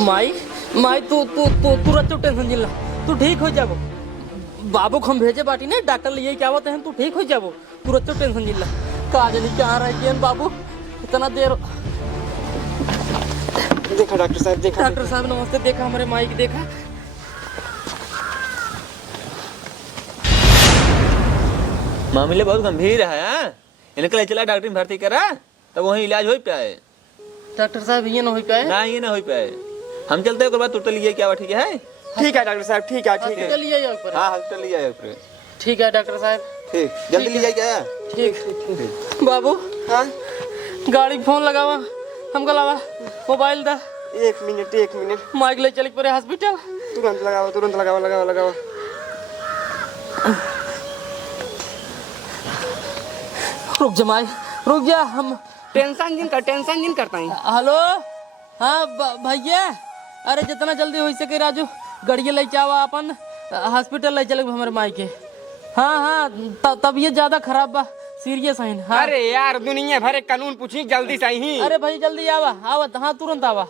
माई माई तू तू तू तू रच्चो टेंशन जिल्ला तू ठीक हो जाबो बाबू को हम भेजे बाटी ने डॉक्टर लिए क्या होते हैं तू ठीक हो जाबो तू रच्चो टेंशन जिल्ला काज नहीं क्या रहा है बाबू इतना देर देखा डॉक्टर साहब देखा डॉक्टर साहब नमस्ते देखा हमारे माई की देखा मामले बहुत गंभीर है इनके लिए चला डॉक्टर भर्ती करा तब वही इलाज हो पाए डॉक्टर साहब ये ना हो पाए ना ये ना हो पाए हम चलते हैं बाद टोटल लिए क्या हुआ ठीक है डॉक्टर साहब ठीक है हॉस्पिटल लिए जाओ पर हाँ हॉस्पिटल लिए आए ठीक है डॉक्टर साहब ठीक जल्दी ले जाए क्या ठीक बाबू हाँ गाड़ी फोन लगावा हमको लावा मोबाइल दा एक मिनट माइक ले चल पड़े हॉस्पिटल तुरंत लगाओ रुक जा माई रुक जा हम टेंशन जिन करता है हेलो हाँ भैया अरे जितना जल्दी हो सके राजू गाड़ी ले जावा अपन हॉस्पिटल ले चले हमारे माई के हाँ तबीयत ज्यादा खराब बा सीरियस है हाँ। अरे यार दुनिया भरे कानून पूछी जल्दी से ही अरे भाई जल्दी आवा आवत हाँ तुरंत आवा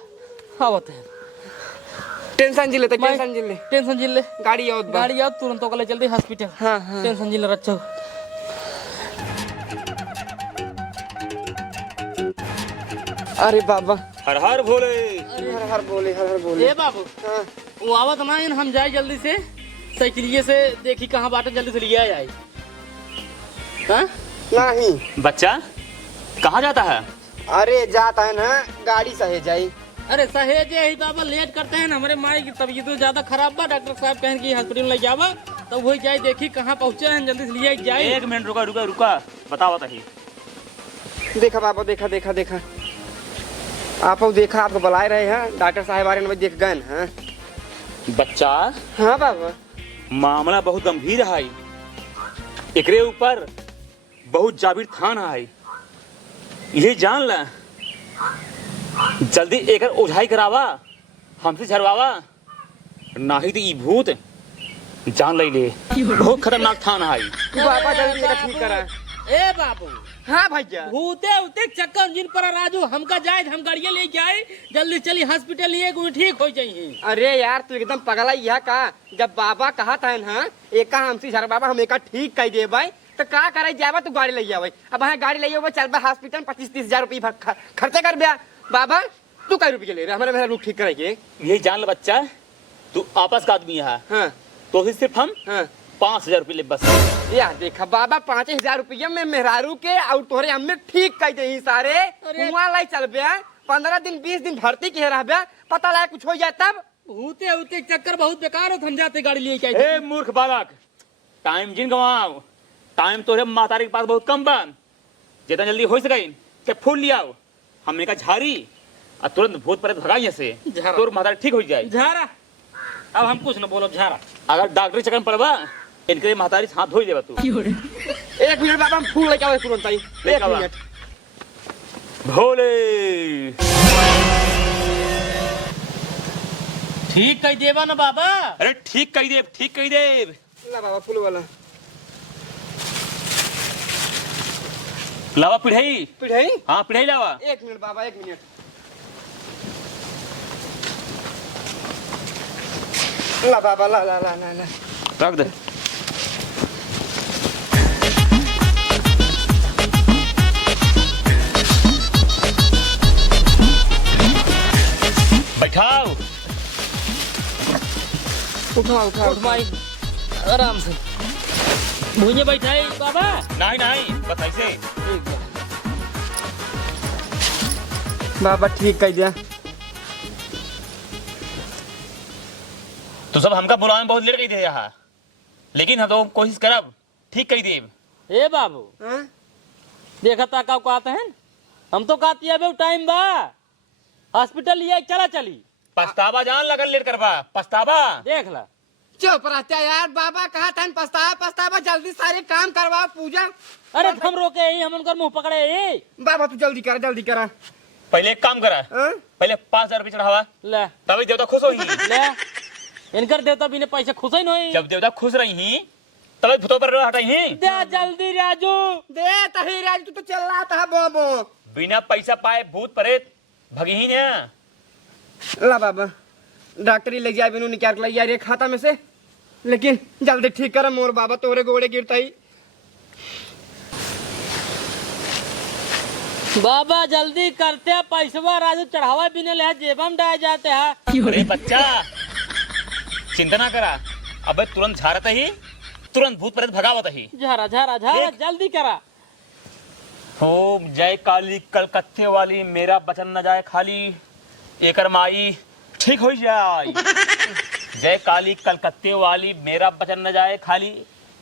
आवत है टेंशन जिले टेंशन जिल ले गाड़ी आओ तुरंत ओकले जल्दी हॉस्पिटल हाँ टेंशन जिल रच्छो अरे बाबा हर हर भोले हर बोले ए बाबू हाँ। वो आवत ना इन हम जाए जल्दी से साइकिलिए से देखी कहाँ बाटे जल्दी से लिया जाए हाँ नहीं बच्चा कहाँ जाता है अरे जाता है ना गाड़ी सहे जाई अरे सहेज यही बाबा लेट करते हैं ना हमारे माई की तबीयत तो ज्यादा खराब बा डॉक्टर साहब कहें कि हॉस्पिटल में ले जावा तब वही जाए देखी कहाँ पहुँचे हैं जल्दी से लिया जाए 1 मिनट रुका बताओ बताइए देखा बाबा देखा आप देखा आपको बुलाए रहे हैं डॉक्टर साहब बारे में देख गए हैं बच्चा हाँ बाबा मामला बहुत गंभीर है एकरे ऊपर बहुत जाबिर थान है ये जान ला जल्दी एक ओझाई करावा हमसे झरवावा नाही तो ई भूत जान ले बहुत खतरनाक थान है बाबा जल्दी ठीक करा ए बाबू हाँ भैया भूते उते चक्कर जिन पर राजू हमका जाए हम गाड़िया ले जाए जल्दी चली हॉस्पिटल लिए कोई ठीक हो जाइए अरे यार तू एकदम पगला यह का जब बाबा कहा था ना एक हमसे झर बाबा हम एक ठीक कह दे भाई तो का करे जावा तू गाड़ी ले जावे अब हाँ गाड़ी ले जावे चल बा हॉस्पिटल 25-30 हजार रुपये खर्चा कर दिया बाबा तू कई रुपये ले रहा हमारे मेरा रूप ठीक करेंगे ये जान लो बच्चा तू आपस का आदमी है हाँ तो ही सिर्फ हम हाँ 5,000 रुपये ले बस यार देखा बाबा 5,000 रुपये में मेहरारू के और तोहरे हमें ठीक कह दे सारे लाई चल बे 15 दिन 20 दिन भर्ती के रह बे पता लगा कुछ हो जाए तब भूते उते चक्कर बहुत बेकार हो हम जाते गाड़ी लिए क्या ए मूर्ख बालक टाइम जिन गवाओ टाइम तोरे मातारी के पास बहुत कम बा जितना जल्दी हो सके के फूल लियाओ हमने का झाड़ी और तुरंत भूत प्रेत भगाई से तोर मातारी ठीक हो जाए झारा अब हम कुछ न बोलो झारा अगर डॉक्टर चक्कर पड़वा इनके मातारी हाथ धो देवा तू 1 मिनट बाबा हम फूल लेके आवे तुरंत आई 1 मिनट भोले ठीक कह देवा ना बाबा अरे ठीक कही दे ला बाबा फूल वाला लावा पिढ़ाई पिढ़ाई हाँ पिढ़ाई लावा 1 मिनट बाबा 1 मिनट ला बाबा ला रख दे बैठाओ उठाओ उठ माई आराम से भूंजे बैठाई बाबा नहीं बस ऐसे बाबा ठीक कह दिया तो सब हमका बुलाने में बहुत लेट गई थे यहाँ लेकिन हम तो कोशिश करब ठीक कही देव ए बाबू हाँ? देखा ता का कहते हैं हम तो कहती है टाइम बा हॉस्पिटल लिए चला चली पछतावा जान लगल लेट करवा पछतावा देख ला चुप रहते यार, बाबा कहा था पछतावा पछतावा, जल्दी सारे काम करवाओ, पूजा। अरे हम रोके ही, हम उनका मुंह पकड़े ही। बाबा तू जल्दी कर, जल्दी करा। पहले एक काम करा, हाँ? पहले 5000 रुपये चढ़ावा, ले तभी देवता खुश होगी। ले इनकर देवता बिना पैसे खुश ही नहीं। जब देवता खुश रही तभी भूतों पर हटाई दे जल्दी राजू, दे तही राज, तू तो चल रहा था बोबो। बिना पैसा पाए भूत प्रेत भगी ही ना। ला बाबा डॉक्टरी ले जाए, बिनु निकाल ला यार ये खाता में से, लेकिन जल्दी ठीक कर मोर बाबा, तोरे गोड़े गिरता ही। बाबा जल्दी करते, पैसवा राजू चढ़ावा बिना ले जेब में डाल जाते हैं। अरे बच्चा चिंता ना करा, अबे तुरंत झारत ही, तुरंत भूत प्रेत भगावत ही। झारा झारा झारा जल्दी करा। ओम जय काली कलकत्ते वाली, मेरा बचन न जाए खाली, एकर माई ठीक हो जाए। जय काली कलकत्ते वाली, मेरा बचन न जाए खाली,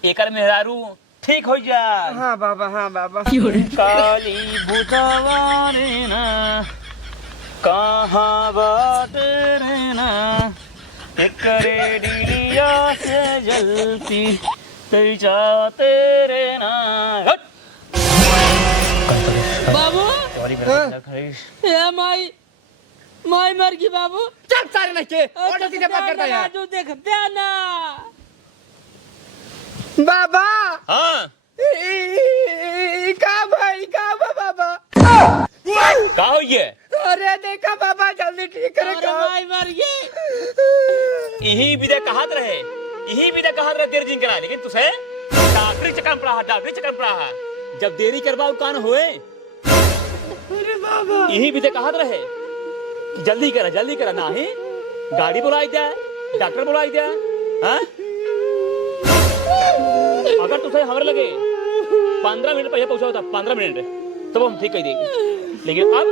एकर मेहरारू ठीक हो जाए। हाँ बाबा, हाँ बाबा। काली भूतवारी ना कहाँ बात रहना, एकरे डिलिया से जलती कई जाते रहना। बाबू हाँ? ये माई माई मर गई बाबू। चल सारे नहीं के और जल्दी से बात करता यार। राजू देखते ना बाबा। हाँ का भाई का बाबा, का हो ये? अरे देखा बाबा, जल्दी ठीक करे। अरे माई मर गई। यही विदे कहात रहे, यही विदे कहात रहे देर जिन करा, लेकिन तुसे डॉक्टरी चक्कर में पड़ा, डॉक्टरी चक्कर में पड़ा। जब देरी करवाओ कान होए, अरे बाबा यही विदे कहात रहे कि जल्दी करा ना ही गाड़ी बुलाई दे, डॉक्टर बुलाई दे। हाँ अगर तुझे हमारे लगे 15 मिनट पहले पहुंचा होता, 15 मिनट तब हम ठीक कह देंगे, लेकिन अब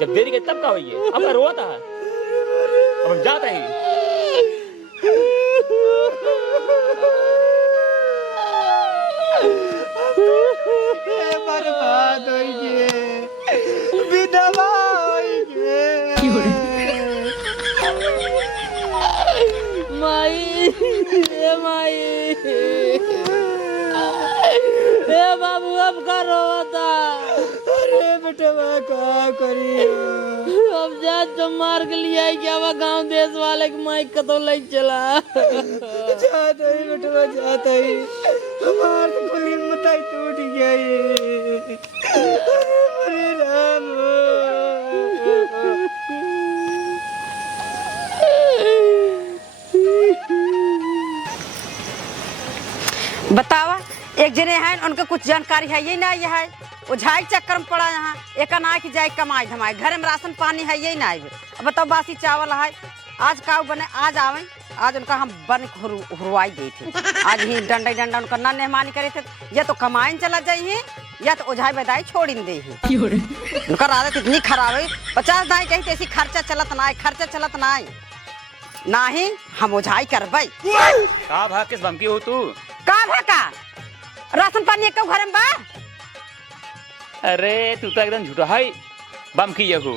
जब देरी गई तब का हुई है, अब रोता है, अब हम जाता है। बर्बाद होइए, विधवा होइए। माई ए माई ए बाबू अब करो होता। अरे बेटवा का करियो, अब जा तो मार के लिया क्या हुआ, गांव देश वाले के माई कतो ले चला। जाता ही बेटवा, जाता ही हमार तो कुल हिम्मत ही टूट गई। अरे राम बतावा, एक जने हैं उनके कुछ जानकारी है यही ना, ये है वो झाई चक्कर में पड़ा यहाँ, एक ना कि जाए कमाई धमाई, घर में राशन पानी है यही ना। अब बताओ बासी चावल है, आज का बने, आज आवे, आज उनका हम बन हुरवाई गई थी, आज ही डंडा डंडा उनका ना मेहमानी करे थे, या तो कमाई चला जाइए या तो ओझाई बदाई छोड़ दे। उनका आदत इतनी खराब है, 50 दाई कहीं ऐसी खर्चा चलत ना, खर्चा चलत ना ही हम ओझाई करबई। का भाग किस बम की हो तू? का भाका राशन पानी एक घर में बा? अरे तू तो एकदम झूठा है, बम की हो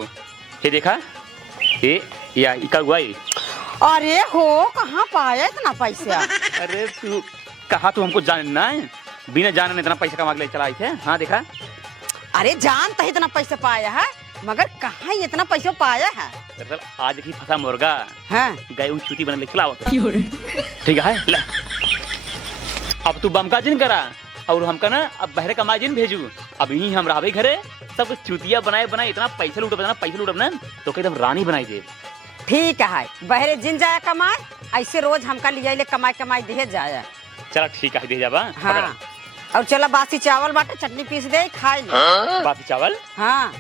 ये देखा, ये या इका गुआई। अरे हो कहाँ पाया इतना पैसा? अरे तू कहा तू हमको जानना है, बिना जाने इतना पैसा कमा के ले चला आई थे। हाँ देखा, अरे जान तो इतना पैसा पाया है, मगर कहाँ इतना पैसा पाया है? दरअसल आज की फंसा मुर्गा हाँ गए उन चूती बने खिलाओ, ठीक है ला। अब तू बम का जिन करा और हमका ना अब बहरे कमा जिन भेजू, अब यही हम रहा घरे, सब कुछ चूतिया बनाए इतना पैसा लूट ना तो एकदम रानी बनाई दे। ठीक है, बहरे जिन जाया कमाए, ऐसे रोज हमका लिया कमाई दे जाया। चला ठीक है, दे जाबा। हाँ और चला बासी चावल बाटे चटनी पीस दे खाए ले। बासी चावल, हाँ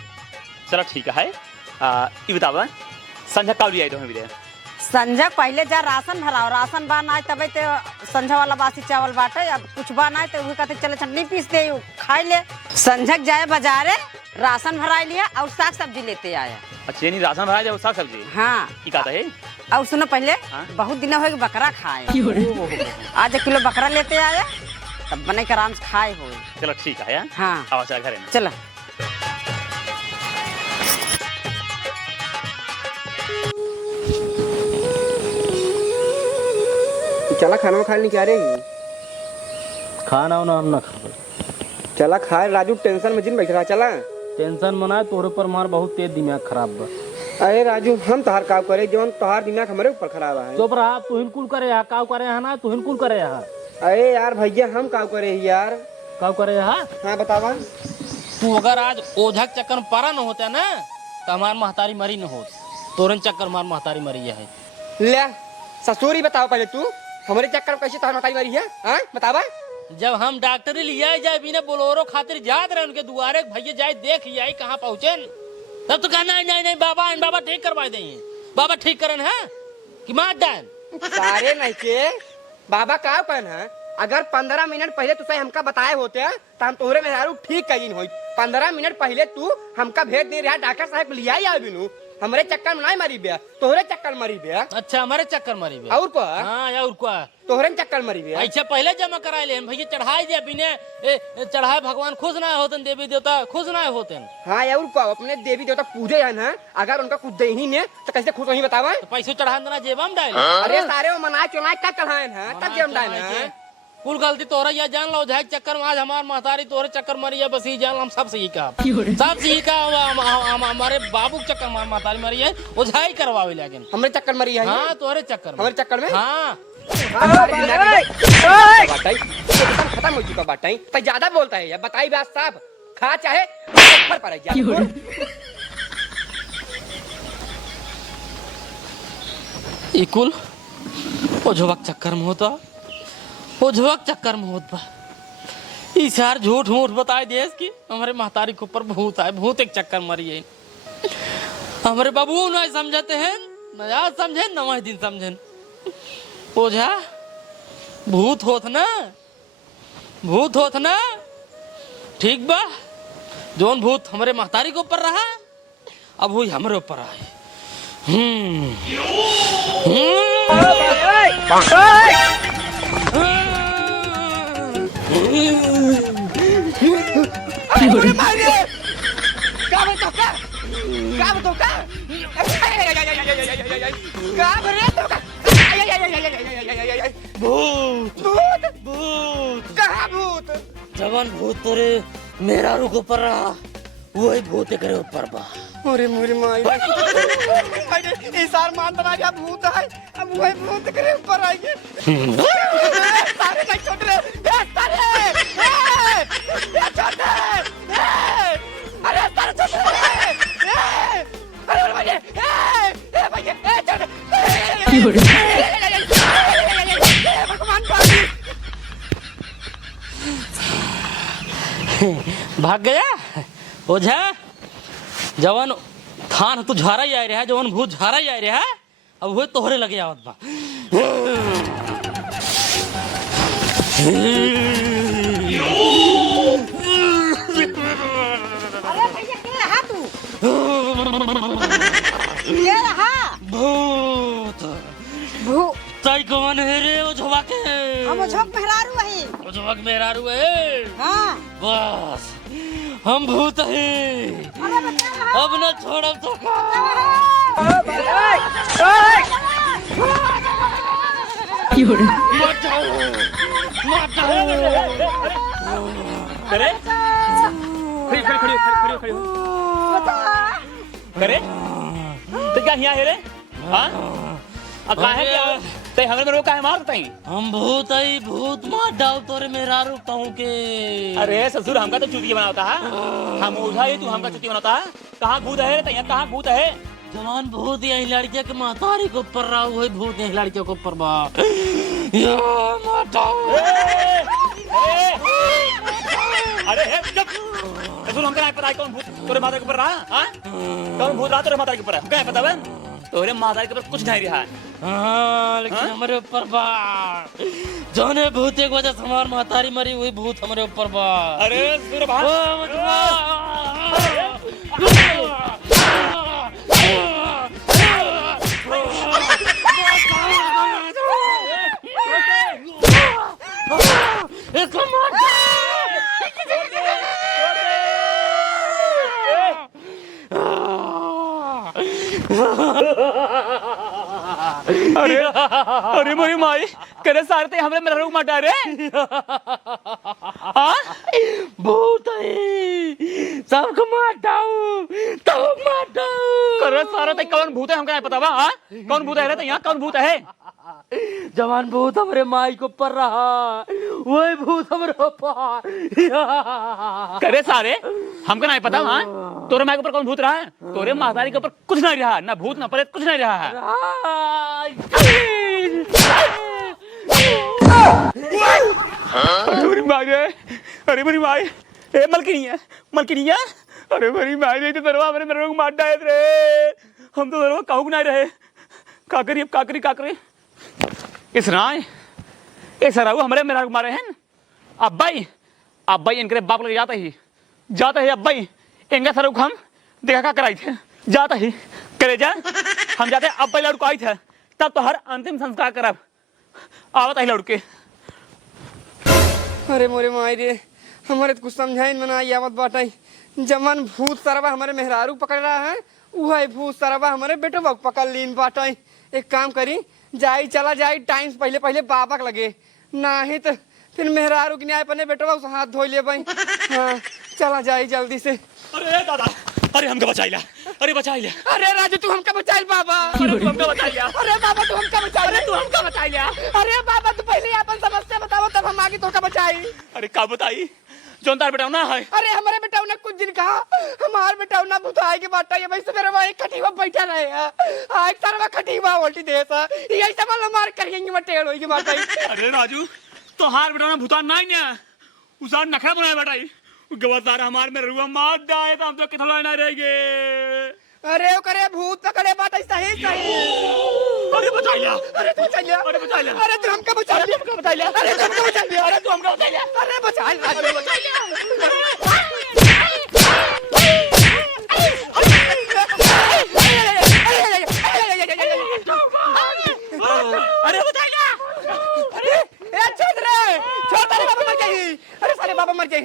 चला ठीक है। ये बतावा संझा कब लिया तो हमें संझा पहले जा राशन भराओ, राशन बा ना तबे तो संझा वाला बासी चावल बाटे, अब कुछ बा ना तो कहते चले चटनी पीस दे खाए ले। संझक जाए बाजारे राशन भरा लिया और साग सब्जी लेते आया। अच्छा नहीं राशन भरा जाए साग सब्जी। हाँ की कहता है, और सुनो पहले बहुत दिन हो बकरा खाए, आज 1 किलो बकरा लेते आया, तब बने के आराम से खाए हो। चलो ठीक है। हाँ आवाज घर में चला। चला खाना खा लेने क्या रही खाना वाना हम ना खा चला खा राजू टेंशन में जिन बैठ रहा चला टेंशन मना तोरे पर मार बहुत तेज दिमाग खराब बा। अरे राजू हम तोहार काम करे जवन तोहार दिमाग हमारे ऊपर खराब है। चुप रहा तू हिनकुल करे यहाँ काव करे यहाँ ना तू हिनकुल करे यहाँ अरे यार भैया हम काम करे ही यार। काव करे यहाँ। हाँ बतावा। तू अगर आज ओझा के चक्कर में पारा न होता ना तो हमार महतारी मरी न होत। तोरन चक्कर मार महतारी मरी है। ले ससुर ही बताओ पहले तू हमारे चक्कर में कैसे तोहार महतारी मरी है। हाँ बतावा। जब हम डॉक्टर लिया जाए बिना बोलोरो खातिर जात रहे उनके दुआरे भैया जाए देख आई कहाँ पहुँचे तब तो कहना नहीं नहीं बाबा ठीक करवा देंगे बाबा ठीक करन है कि मार डाल सारे नहीं के बाबा का कन है अगर 15 मिनट पहले तुझे हमका बताए होते हैं तो हम तोहरे मेहरारू ठीक कहीं हो 15 मिनट पहले तू हमका भेज दे रहा डॉक्टर साहब लिया ही बिनु हमारे चक्कर में नहीं मरी बे तोहरे चक्कर में मरी बे। अच्छा हमारे चक्कर मरी बे और को हाँ और को तोहरे चक्कर में मरी बे। अच्छा पहले जमा करा ले भैया चढ़ाई दे बिने चढ़ाए भगवान खुश ना होते देवी देवता खुश ना होते। हाँ और को अपने देवी देवता पूजे है ना अगर उनका कुछ दे ही ने तो कैसे खुश वही बतावा। तो पैसे चढ़ा देना जेबम डाल। अरे सारे वो मनाए चुनाए क्या चढ़ाए हैं तब जेब डाले कुल गलती तोरा या जान लो झाई चक्कर में आज हमार महतारी तोरे चक्कर मरी है बस ये जान हम सब सही का सब सही का हमारे बाबू के चक्कर में महतारी मरी है वो झाई करवावे लेकिन हमारे चक्कर मरी है। हाँ तोरे चक्कर में हमारे चक्कर में हाँ खत्म हो चुका बाटाई पर ज्यादा बोलता है यार बताई बात साहब खा चाहे पर इकुल ओझवक चक्कर में होता ओझवक चक्कर में होत बा इस यार झूठ मूठ बताए देश की हमारे महतारी के ऊपर भूत है भूत एक चक्कर मरी है हमारे बाबू नहीं समझते हैं न आज समझे न वही दिन समझे ओझा भूत होत ना ठीक बा जोन भूत हमारे महतारी के ऊपर रहा अब वही हमारे ऊपर आए। जवान भूत तोरे मेरा रुक ऊपर रहा वही भूत करे ऊपर बा। अरे मेरी माई इस साल मान बना गया भूत है अब वही भूत करे ऊपर आएंगे सारे नहीं छोड़ रहे सारे छोड़ अरे सारे छोड़ अरे भैया भगवान भाग गया ओझा जवान थान तो झारा ही आ रहा है जवान भूत झारा ही आ रहा है अब वो तोहरे लगे आवत बा। अरे भैया के रहा तू के रहा भूत भू तई कौन है रे ओझवा के हम झोंक मेहरारू वही ओझवा के मेहरारू है हां बस हम भूत है अरे बच्चा रहा अब न छोड़ब तो का करे खड़ी करे तो क्या यहाँ है रे हाँ अब कहाँ है क्या ते हमें रोका है मार तई हम भूत है भूत मार डाल तोरे मेहरारू कहूँ के अरे ससुर हमका तो चुतिया बनाता है हम ओझा है तू हमका चुतिया बनाता है कहाँ भूत है रे कहाँ भूत है जवान भूत यही लड़के के महतारी के ऊपर रहा वही भूत यही लड़के के ऊपर बा अरे चुप ससुर हमका नहीं पता है कौन भूत तोरे माता के ऊपर रहा हाँ कौन भूत रहा तोरे माता के ऊपर हमका नहीं पता है तोरे माता के ऊपर कुछ नहीं रहा हाँ लेकिन हमारे ऊपर बा जौने भूत एक वजह से हमार महतारी मरी वही भूत हमारे ऊपर बा। अरे सुर अरे अरे मेरी माई करे सारे ते हमरे मेरा रूम माटा रे हाँ भूत है सबको माटाऊ तो माटाऊ करे सारे ते कौन भूत है हमका नहीं पता बा हाँ कौन भूत है रे ते यहाँ कौन भूत है जवान भूत हमारे माई को पर रहा वही भूत हमारे ऊपर करे सारे हमका नहीं पता हाँ तोरे माँ के ऊपर कौन भूत रहा है तोरे मातारी के ऊपर कुछ नहीं रहा ना भूत ना प्रेत कुछ नहीं रहा है अरे मेरी माँ रे अरे मेरी माँ ए मलकिनिया अरे मेरी माँ रे तो दरवा मेरे मेरे को मार डाले रे हम तो दरवा कहूँ नहीं रहे काकरी इस राय ए सराऊ हमारे मेरा को मारे हैं अब्बाई इनके बाप लगे जाता ही अब्बाई इनका सराऊ हम देखा क्या कराई थे जाता ही करे जा हम जाते अब्बाई लड़को आई थे तब तो हर अंतिम संस्कार करब आवत ही लड़के अरे मोरे माई रे हमारे तो कुछ समझाई मना आवत बाटाई जमन भूत सरवा हमारे मेहरारू पकड़ रहा है वही भूत सरवा हमारे बेटो बाप पकड़ लीन बाटाई एक काम करी जाई चला जाई टाइम पहले पहले बाबा के लगे नहीं तो फिर मेहरारू की न्याय पने बेटो बाप हाथ धो ले भाई हाँ चला जाई जल्दी से अरे दादा अरे हमका बचाई लिया अरे राजू तू हमका बचाई बाबा अरे तू हमका बचा लिया अरे बाबा तू हमका बचाई अरे तू हमका बचाई लिया अरे बाबा तू पहले अपन समस्या बताओ तब हम आगे तो का बचाई अरे का बताई जोन तार बेटा ना है अरे हमारे बेटा ने कुछ दिन कहा हमारे बेटा ने भुताई के बाटा ये भाई सवेरे वही खटीवा बैठा रहे आज सारा खटीवा उल्टी देस यही सब मार करेंगे मटेड़ होगी बाटा अरे राजू तो हार बेटा ना भूतान नहीं ना उसार नखरा बनाया बेटा गवतार हमार में रुआ मार डाए तो हम तो कितना ना रहेंगे अरे वो करे भूत पकड़े बाटा सही अरे बचा लिया अरे तू बचा लिया अरे तू हमका बचा लिया अरे तू हमका बचा लिया अरे तू हमका बचा लिया अरे बचा अरे बचा लिया अरे सारे बाबा मर गए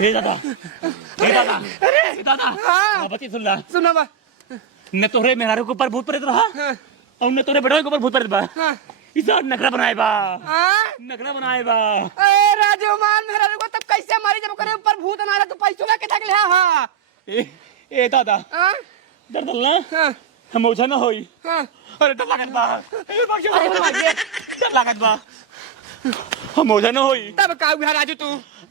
हे दादा हाँ बच्ची सुनो बा ने तोरे मेहरारू के ऊपर भूत प्रेत रहा और ने तोरे बेटों के ऊपर भूत प्रेत बा इस नखरा बनाए बा ए राजू मान मेरा को तब कैसे मारी जब करे ऊपर भूत ना रहा तो पैसों के थक ले हां ए दादा डर दलना हम ओछा ना होई अरे डर लागत बा डर लागत बा हम ओछा ना होई तब का हुआ राजू तू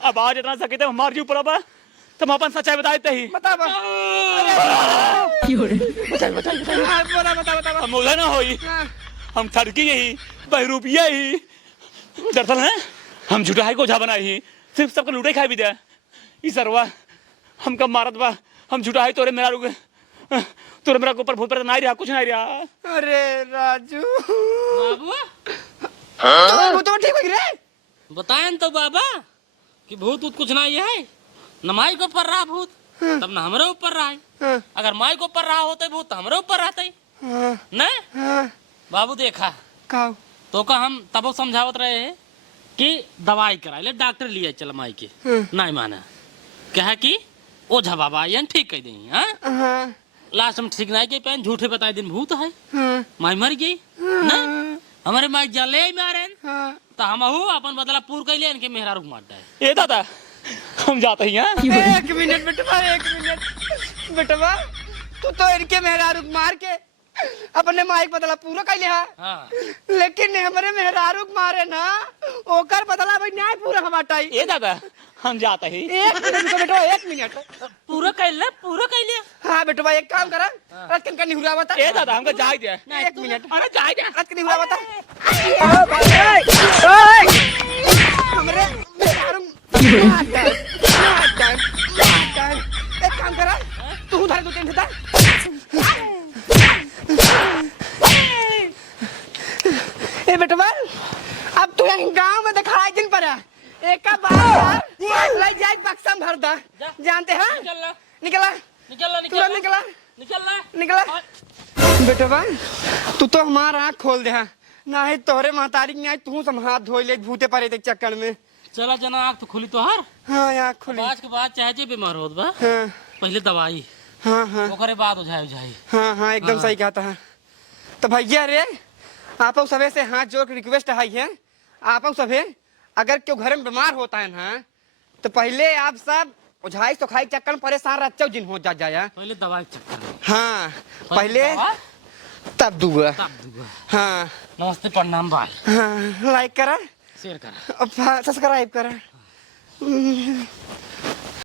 अब आज इतना सके तो मार जी ऊपर बा तुम अपन सच्चाई बता देते ही बता बा हम ओछा ना होई हम ठड़की यही बहरूपिया ही दरअसल है हम झूठा है को झा बनाई ही सिर्फ सबको लूटे खाए भी दे ई सरवा हम कब मारत बा हम झूठा है तोरे मेरा रुके तोरे मेरा को ऊपर भूत प्रेत नहीं रहा कुछ नहीं रहा अरे राजू बाबू वो तो ठीक हो रे बताएं तो बाबा कि भूत कुछ नहीं है न माई को ऊपर रहा भूत तब न हमारे ऊपर रहा है अगर माई को ऊपर रहा होते भूत हमारे ऊपर रहते नहीं बाबू देखा काऊ तो का हम तब समझावत रहे हैं कि दवाई करा ले डॉक्टर लिए चल माई के नहीं माना कहा कि ओझा बाबा ये ठीक कह दें हाँ लास्ट में ठीक नहीं के पैन झूठे बताए दिन भूत है माई मर गई नहीं हमारे माई जले ही मारे तो हम अपन बदला पूर कर लिया इनके मेहरा रुक मार दे ए दादा हम जाते ही हैं एक मिनट बेटवा तू तो इनके मेहरारू मार के अपने माइक बदला पूरा कर लिया लेकिन हमारे मेहरारू मारे ना ओकर बदला भाई न्याय पूरा हमाटाई ए दादा हम जाते ही एक मिनट बेटवा एक मिनट पूरा कर ले हाँ बेटवा एक काम करा रतन का निहुरा बता ए दादा हमको जाए दे एक मिनट अरे जाए दे रतन निहुरा बता हमरे मेहरारू एक काम करा तू उधर दो टेंशन था ए बेटवा अब तू गांव में दिखाई दिन पर एक का बार ले जाए बक्सा भर दा जानते हैं निकला बेटवा तू तो हमारा आँख खोल दे ना ही तोहरे महतारी नहीं तू सम हाथ धो ले भूते परे देख चक्कर में चला जना आँख तो खुली तो हर हाँ आँख खुली आज के बाद चाहे जे बीमार होत बा हाँ पहले दवाई हाँ ओकरे बाद उझाई हाँ हाँ एकदम सही कहता है तो भैया रे आप सभे से हाथ जोड़ के रिक्वेस्ट है आप सभे अगर क्यों घर में बीमार होता है ना तो पहले आप सब उझाई सुखाई चक्कर में परेशान रहते हो जिन हो जा जाया पहले दवाई चक्कर में। हाँ पहले दवा, तब दूंगा तब दूंगा। हाँ नमस्ते प्रणाम भाई। हाँ लाइक करा शेयर करा। अब सब्सक्राइब करा